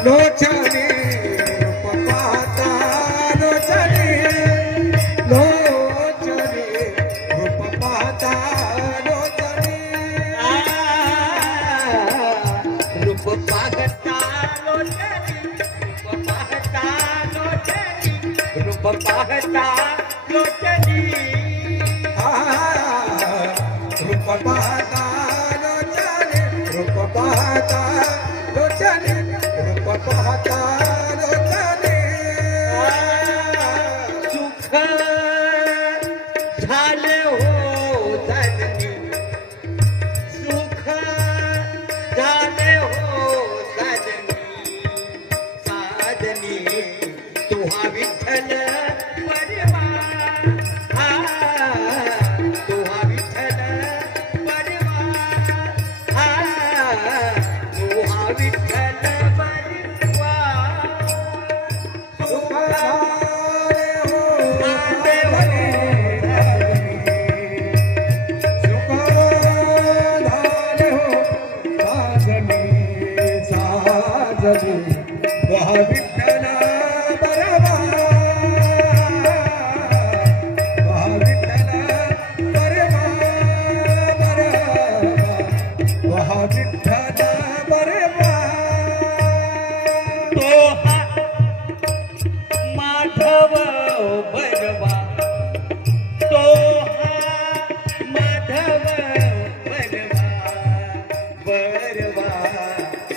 Rupa Bhata, Rupa Bhata, Rupa Bhata, Porra.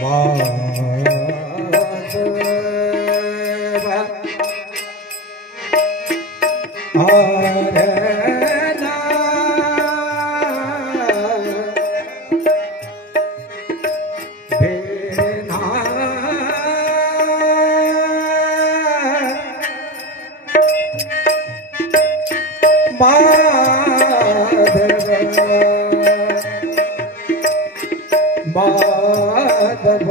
Bye. Madhav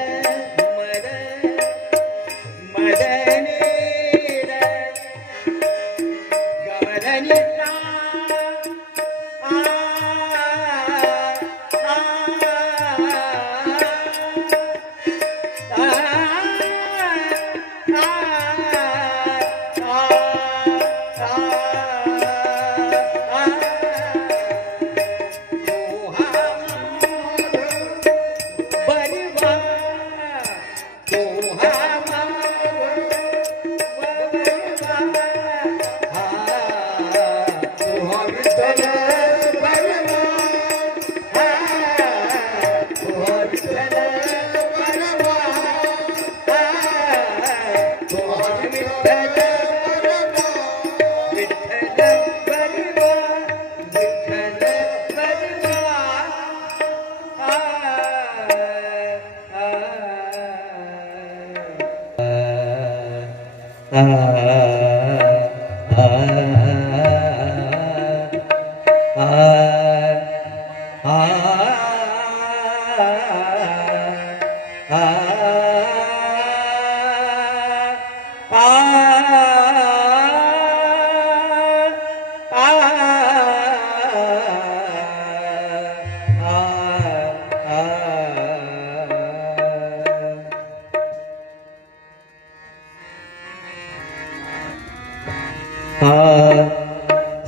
Yeah.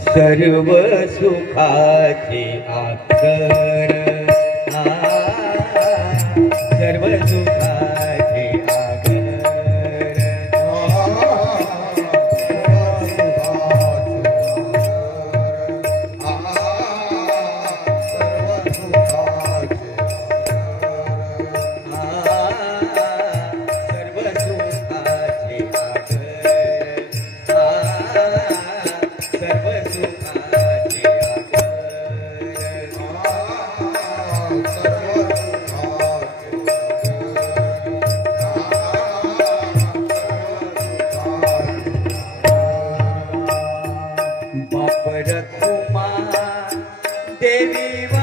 सर्व सुखाची आखर. ದೇವಿ